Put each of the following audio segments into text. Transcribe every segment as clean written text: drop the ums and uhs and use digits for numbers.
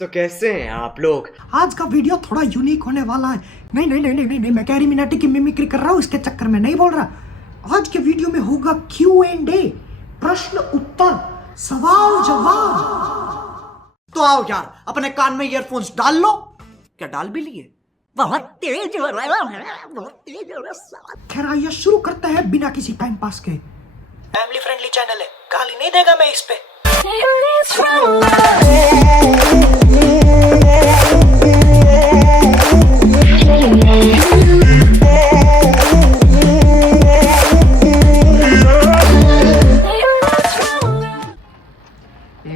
तो कैसे हैं आप लोग? आज का वीडियो थोड़ा यूनिक होने वाला है। नहीं नहीं नहीं नहीं नहीं, नहीं मैं कैरी मिनाटी की मिमिक्री कर रहा हूँ, इसके चक्कर में नहीं बोल रहा। आज के वीडियो में होगा Q&A, प्रश्न उत्तर, सवाल जवाब। तो आओ यार, अपने कान में ईयरफोन्स डाल लो। क्या डाल भी लिए? बहुत तेज हो रहा है, बहुत तेज हो रहा है। खैर आइए शुरू करते हैं बिना किसी टाइम पास के। फैमिली फ्रेंडली चैनल है, गाली नहीं देगा मैं इस पे। Hey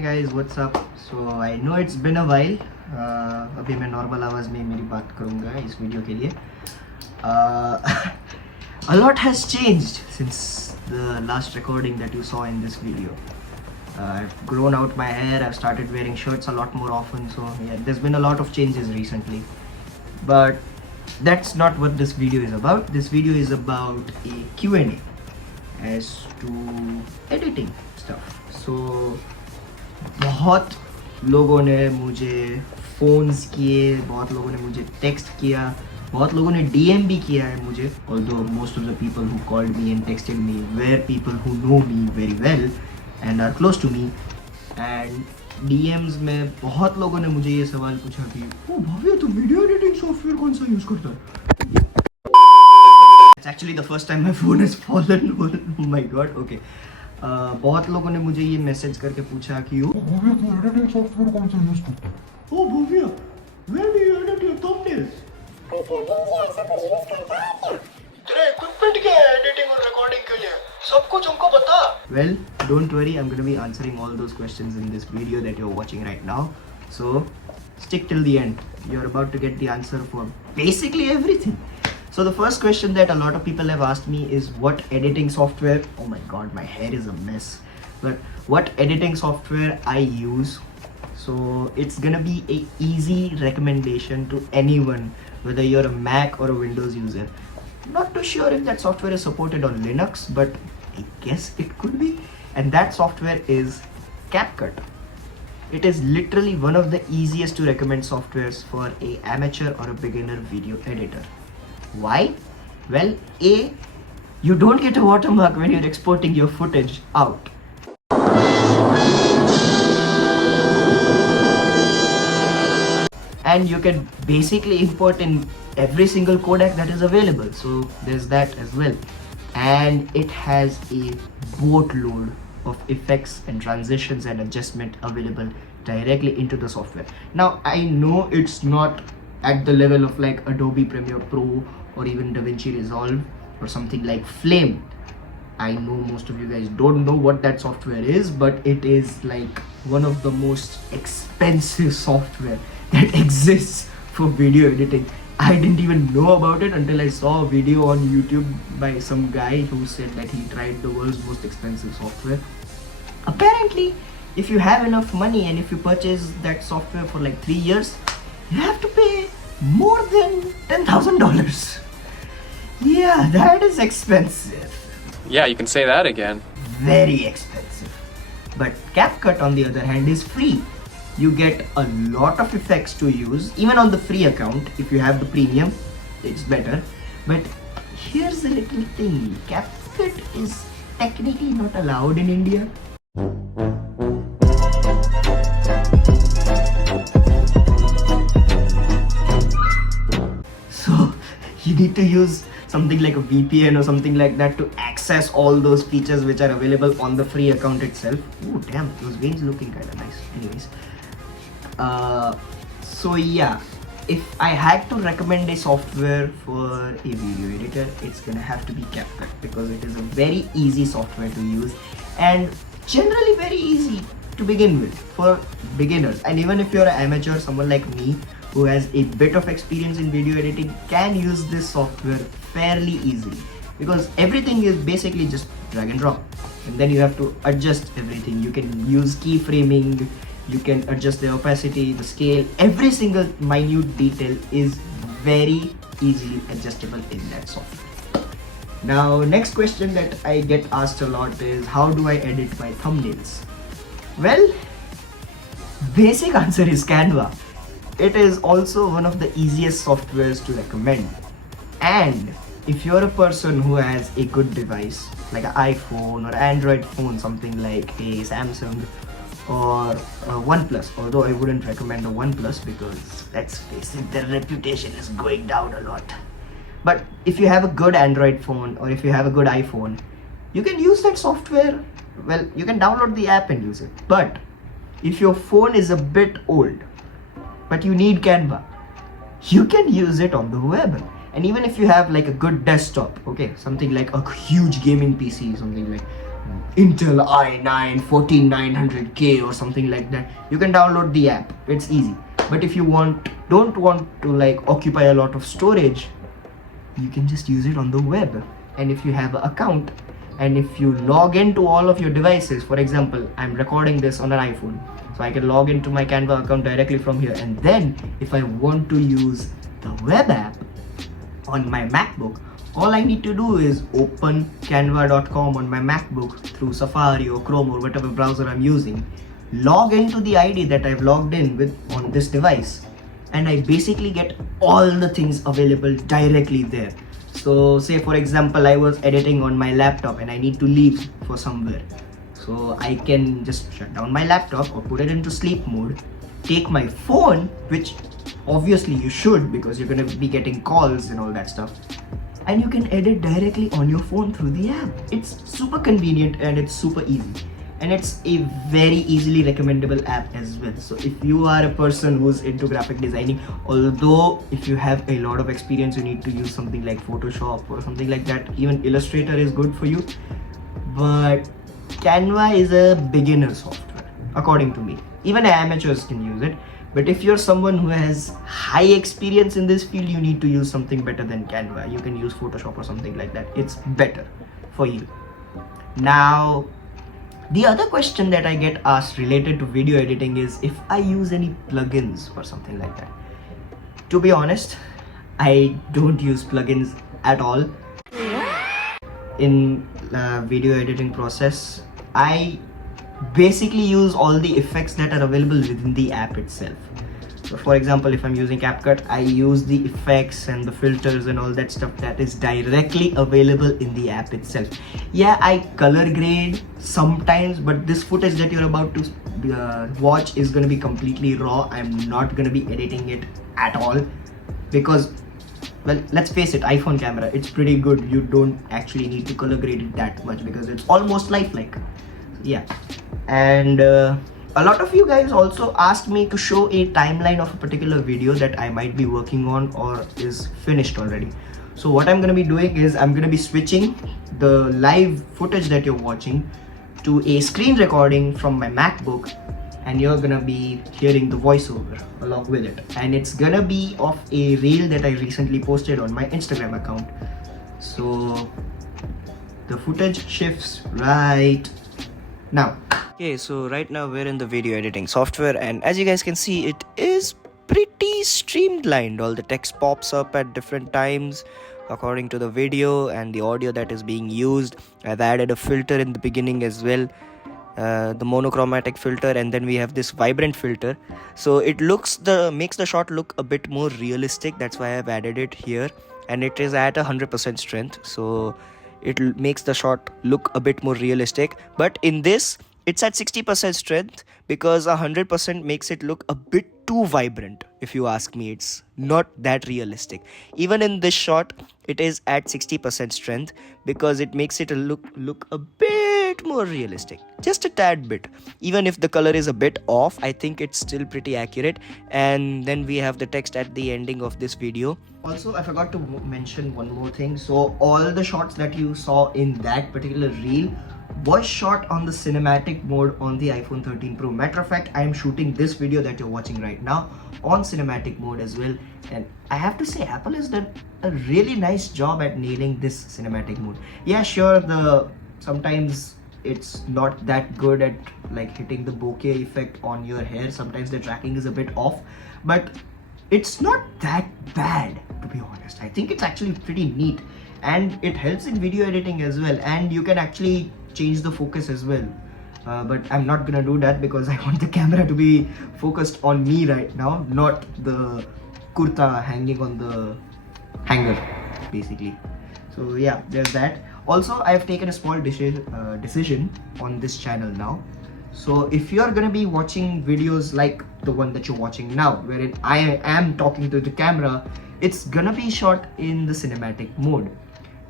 guys, what's up? So I know it's been a while. अभी मैं नॉर्मल आवाज़ में मेरी बात करूँगा इस वीडियो के लिए. A lot has changed since the last recording that you saw in this video. I've grown out my hair, I've started wearing shirts a lot more often, so yeah, there's been a lot of changes recently. But that's not what this video is about. This video is about a Q&A as to editing stuff. So बहुत लोगों ने मुझे phones किए, बहुत लोगों ने मुझे text किया, बहुत लोगों ने DM भी किया है मुझे. Although most of the people who called me and texted me were people who know me very well and are close to me. And DMs में बहुत लोगों ने मुझे ये सवाल पूछा कि ओ भव्य तो वीडियो एडिटिंग सॉफ्टवेयर कौन सा यूज़ करता है? It's actually the first time my phone has fallen. Oh my god, okay. बहुत लोगों ने मुझे ये मैसेज करके पूछा कि ओ भव्य तू एडिटिंग सॉफ्टवेयर कौन सा यूज़ करता है? ओ भव्य, where do you edit your thumbnails? तेरा इक्विपमेंट क्या है एडिटिंग और रिकॉर्डिंग के लिए? सब कुछ हमको बता. Well, don't worry, I'm going to be answering all those questions in this video that you're watching right now. So, stick till the end. You're about to get the answer for basically everything. So the first question that a lot of people have asked me is what editing software, oh my god, my hair is a mess, but what editing software I use. So it's gonna be a easy recommendation to anyone, whether you're a Mac or a Windows user. Not too sure if that software is supported on Linux, but I guess it could be. And that software is CapCut. It is literally one of the easiest to recommend softwares for a amateur or a beginner video editor. Why? Well, A, you don't get a watermark when you're exporting your footage out. And you can basically import in every single codec that is available. So there's that as well. And it has a boatload of effects and transitions and adjustment available directly into the software. Now, I know it's not at the level of like Adobe Premiere Pro or even DaVinci Resolve or something like Flame. I know most of you guys don't know what that software is, but it is like one of the most expensive software that exists for video editing. I didn't even know about it until I saw a video on YouTube by some guy who said that he tried the world's most expensive software. Apparently, if you have enough money and if you purchase that software for like 3 years, you have to pay more than $10,000. Yeah, that is expensive. Yeah, you can say that again. Very expensive. But CapCut on the other hand is free. You get a lot of effects to use, even on the free account. If you have the premium, it's better. But here's the little thing. CapCut is technically not allowed in India. So you need to use something like a VPN or something like that to access all those features which are available on the free account itself. Oh damn, those veins looking kind of nice. Anyways, so yeah, if I had to recommend a software for a video editor, it's gonna have to be CapCut because it is a very easy software to use and generally very easy to begin with for beginners. And even if you're an amateur, someone like me who has a bit of experience in video editing can use this software fairly easily because everything is basically just drag and drop, and then you have to adjust everything. You can use keyframing, you can adjust the opacity, the scale, every single minute detail is very easily adjustable in that software. Now, next question that I get asked a lot is how do I edit my thumbnails? Well, basic answer is Canva. It is also one of the easiest softwares to recommend. And if you're a person who has a good device like an iPhone or Android phone, something like a Samsung or a OnePlus, although I wouldn't recommend a OnePlus because let's face it, their reputation is going down a lot. But if you have a good Android phone or if you have a good iPhone, you can use that software. Well, you can download the app and use it. But if your phone is a bit old but you need Canva, you can use it on the web. And even if you have like a good desktop, okay, something like a huge gaming PC, something like Intel i9 14900K or something like that, you can download the app. It's easy. But if you don't want to like occupy a lot of storage, you can just use it on the web. And if you have an account and if you log into all of your devices, for example, I'm recording this on an iPhone, so I can log into my Canva account directly from here. And then if I want to use the web app on my MacBook, all I need to do is open canva.com on my MacBook through Safari or Chrome or whatever browser I'm using, log into the ID that I've logged in with on this device, and I basically get all the things available directly there. So say for example, I was editing on my laptop and I need to leave for somewhere. So I can just shut down my laptop or put it into sleep mode, take my phone, which obviously you should because you're going to be getting calls and all that stuff, and you can edit directly on your phone through the app. It's super convenient and it's super easy. And it's a very easily recommendable app as well. So if you are a person who's into graphic designing, although if you have a lot of experience, you need to use something like Photoshop or something like that. Even Illustrator is good for you. But Canva is a beginner software, according to me. Even amateurs can use it. But if you're someone who has high experience in this field, you need to use something better than Canva. You can use Photoshop or something like that. It's better for you. Now, the other question that I get asked related to video editing is if I use any plugins or something like that. To be honest, I don't use plugins at all in video editing process. I basically use all the effects that are available within the app itself. So for example, if I'm using CapCut, I use the effects and the filters and all that stuff that is directly available in the app itself. Yeah, I color grade sometimes, but this footage that you're about to watch is going to be completely raw. I'm not going to be editing it at all because, well, let's face it, iPhone camera, it's pretty good. You don't actually need to color grade it that much because it's almost lifelike. Yeah. And a lot of you guys also asked me to show a timeline of a particular video that I might be working on or is finished already. So what I'm going to be doing is I'm going to be switching the live footage that you're watching to a screen recording from my MacBook, and you're going to be hearing the voiceover along with it. And it's going to be of a reel that I recently posted on my Instagram account. So the footage shifts right now. Okay, so right now we're in the video editing software, and as you guys can see, it is pretty streamlined. All the text pops up at different times according to the video and the audio that is being used. I've added a filter in the beginning as well, the monochromatic filter, and then we have this vibrant filter. So it makes the shot look a bit more realistic. That's why I've added it here, and it is at 100% strength. So it makes the shot look a bit more realistic. But in this, it's at 60% strength because 100% makes it look a bit too vibrant. If you ask me, it's not that realistic. Even in this shot, it is at 60% strength because it makes it look a bit more realistic, just a tad bit. Even if the color is a bit off, I think it's still pretty accurate. And then we have the text at the ending of this video. Also, I forgot to mention one more thing. So all the shots that you saw in that particular reel was shot on the cinematic mode on the iPhone 13 Pro. Matter of fact, I am shooting this video that you're watching right now on cinematic mode as well. And I have to say, Apple has done a really nice job at nailing this cinematic mode. Yeah, sure, sometimes it's not that good at like hitting the bokeh effect on your hair. Sometimes the tracking is a bit off, but it's not that bad, to be honest. I think it's actually pretty neat, and it helps in video editing as well. And you can actually change the focus as well. but I'm not gonna do that because I want the camera to be focused on me right now, not the kurta hanging on the hanger basically. So yeah, there's that. Also, I've taken a small decision on this channel now. So if you're gonna be watching videos like the one that you're watching now, wherein I am talking to the camera, it's gonna be shot in the cinematic mode.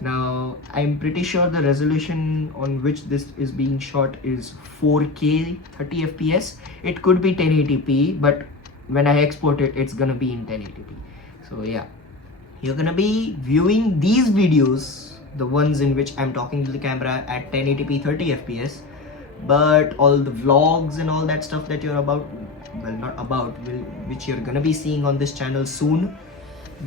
Now, I'm pretty sure the resolution on which this is being shot is 4K 30 FPS. It could be 1080p, but when I export it, it's gonna be in 1080p. So yeah, you're gonna be viewing these videos, the ones in which I'm talking to the camera at 1080p 30 FPS, but all the vlogs and all that stuff that you're about, well, not about, which you're gonna be seeing on this channel soon,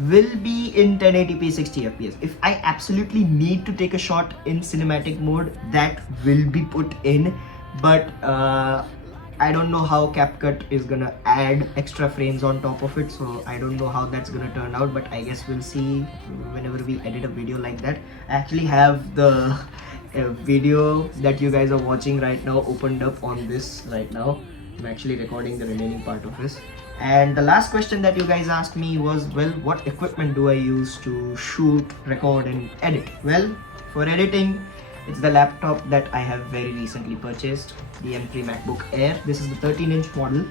will be in 1080p 60 fps. If I absolutely need to take a shot in cinematic mode, that will be put in, but I don't know how CapCut is gonna add extra frames on top of it, so I don't know how that's gonna turn out, but I guess we'll see whenever we edit a video like that. I actually have the video that you guys are watching right now opened up on this right now. I'm actually recording the remaining part of this. And the last question that you guys asked me was, well, what equipment do I use to shoot, record and edit? Well, for editing, it's the laptop that I have very recently purchased, the M3 MacBook Air. This is the 13-inch model.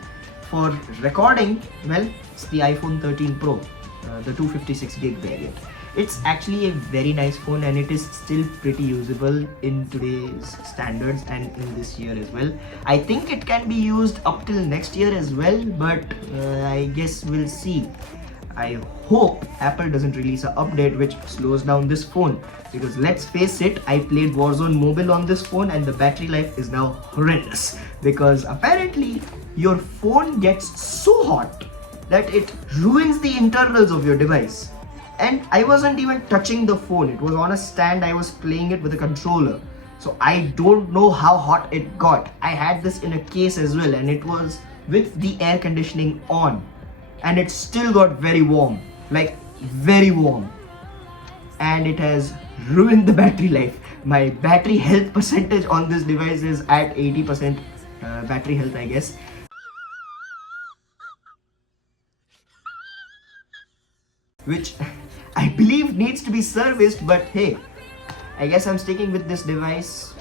For recording, well, it's the iPhone 13 Pro, the 256 gig variant. It's actually a very nice phone and it is still pretty usable in today's standards and in this year as well. I think it can be used up till next year as well, but I guess we'll see. I hope Apple doesn't release an update which slows down this phone, because let's face it, I played Warzone Mobile on this phone and the battery life is now horrendous, because apparently your phone gets so hot that it ruins the internals of your device. And I wasn't even touching the phone, it was on a stand, I was playing it with a controller. So I don't know how hot it got. I had this in a case as well and it was with the air conditioning on. And it still got very warm, like very warm. And it has ruined the battery life. My battery health percentage on this device is at 80% battery health, I guess. Which I believe needs to be serviced, but hey, I guess I'm sticking with this device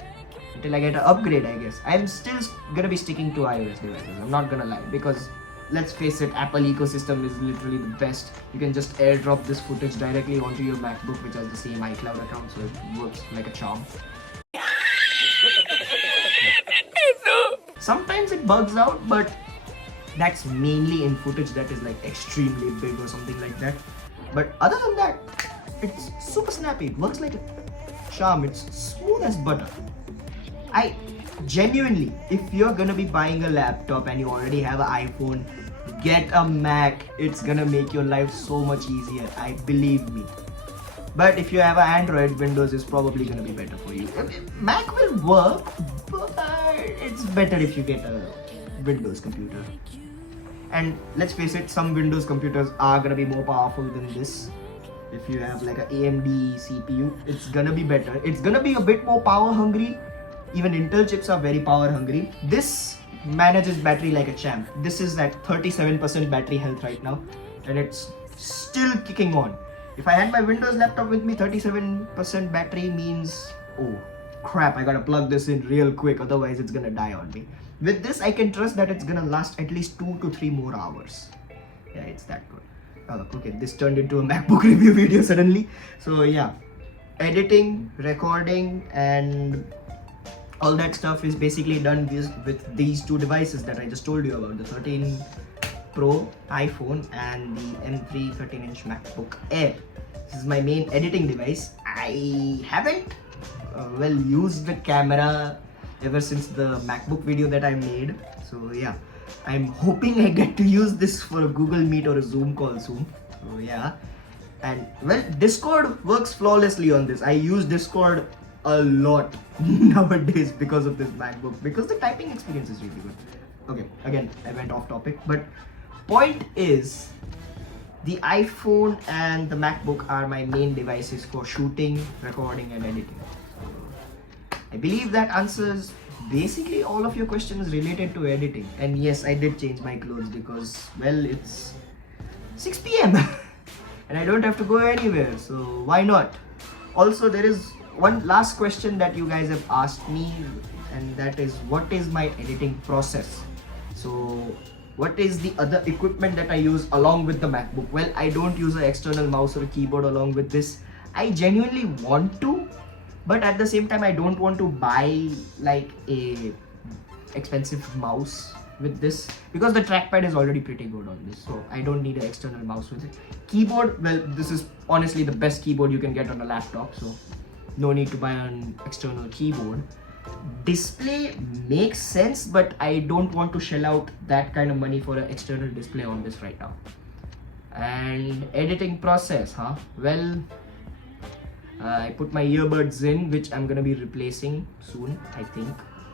until I get an upgrade, I guess. I'm still gonna be sticking to iOS devices, I'm not gonna lie, because let's face it, Apple ecosystem is literally the best. You can just airdrop this footage directly onto your MacBook, which has the same iCloud account, so it works like a charm. Sometimes it bugs out, but that's mainly in footage that is like extremely big or something like that. But other than that, it's super snappy. It works like a charm. It's smooth as butter. I genuinely, if you're gonna be buying a laptop and you already have an iPhone, get a Mac. It's gonna make your life so much easier. I believe me. But if you have an Android, Windows is probably gonna be better for you. Mac will work, but it's better if you get a Windows computer. And let's face it, some Windows computers are gonna be more powerful than this. If you have like an AMD CPU, it's gonna be better. It's gonna be a bit more power hungry. Even Intel chips are very power hungry. This manages battery like a champ. This is at 37% battery health right now, and it's still kicking on. If I had my Windows laptop with me, 37% battery means, oh crap, I gotta plug this in real quick, otherwise it's gonna die on me. With this, I can trust that it's gonna last at least 2 to 3 more hours. Yeah, it's that good. Okay, this turned into a MacBook review video suddenly. So yeah, editing, recording, and all that stuff is basically done with these two devices that I just told you about, the 13 Pro iPhone and the M3 13-inch MacBook Air. This is my main editing device. I haven't used the camera ever since the MacBook video that I made. So yeah, I'm hoping I get to use this for a Google Meet or a Zoom call soon. So yeah, and well, Discord works flawlessly on this. I use Discord a lot nowadays because of this MacBook, because the typing experience is really good. Okay, again, I went off topic, but point is, the iPhone and the MacBook are my main devices for shooting, recording and editing. So I believe that answers basically all of your questions related to editing. And yes, I did change my clothes because, well, it's 6 p.m. and I don't have to go anywhere, so why not? Also, there is one last question that you guys have asked me, and that is, what is my editing process? So what is the other equipment that I use along with the MacBook? Well, I don't use an external mouse or a keyboard along with this. I genuinely want to, but at the same time I don't want to buy like a expensive mouse with this, because the trackpad is already pretty good on this, so I don't need an external mouse with it. Keyboard, well, this is honestly the best keyboard you can get on a laptop, so no need to buy an external keyboard. Display makes sense, but I don't want to shell out that kind of money for an external display on this right now. And editing process, well, I put my earbuds in, which I'm gonna be replacing soon, I think.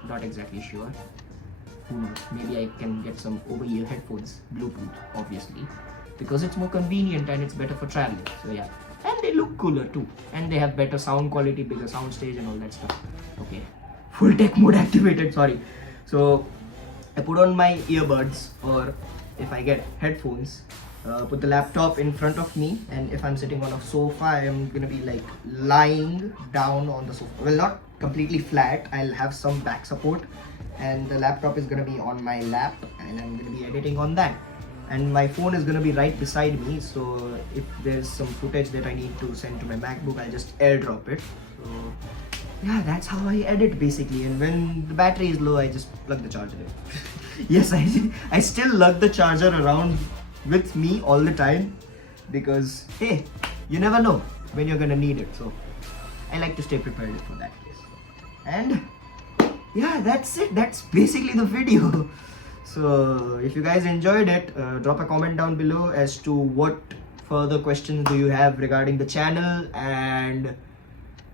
Not exactly sure. Who knows? Maybe I can get some over-ear headphones, Bluetooth, obviously, because it's more convenient and it's better for traveling. So yeah, and they look cooler too, and they have better sound quality, bigger sound stage, and all that stuff. Okay, full tech mode activated. Sorry. So I put on my earbuds, or if I get headphones, put the laptop in front of me, and if I'm sitting on a sofa, I'm gonna be like lying down on the sofa. Well, not completely flat. I'll have some back support, and the laptop is gonna be on my lap, and I'm gonna be editing on that. And my phone is gonna be right beside me, so if there's some footage that I need to send to my MacBook, I'll just airdrop it. So yeah, that's how I edit basically. And when the battery is low, I just plug the charger in. Yes, I still lug the charger around with me all the time, because hey, you never know when you're gonna need it, so I like to stay prepared for that case. And yeah, that's it. That's basically the video. So if you guys enjoyed it, drop a comment down below as to what further questions do you have regarding the channel, and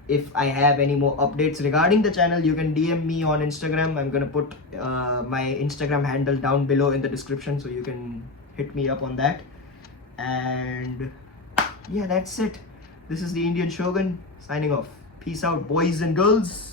if I have any more updates regarding the channel, you can DM me on Instagram. I'm gonna put my Instagram handle down below in the description, so you can hit me up on that. And yeah, that's it. This is the Indian Shøgun signing off. Peace out, boys and girls.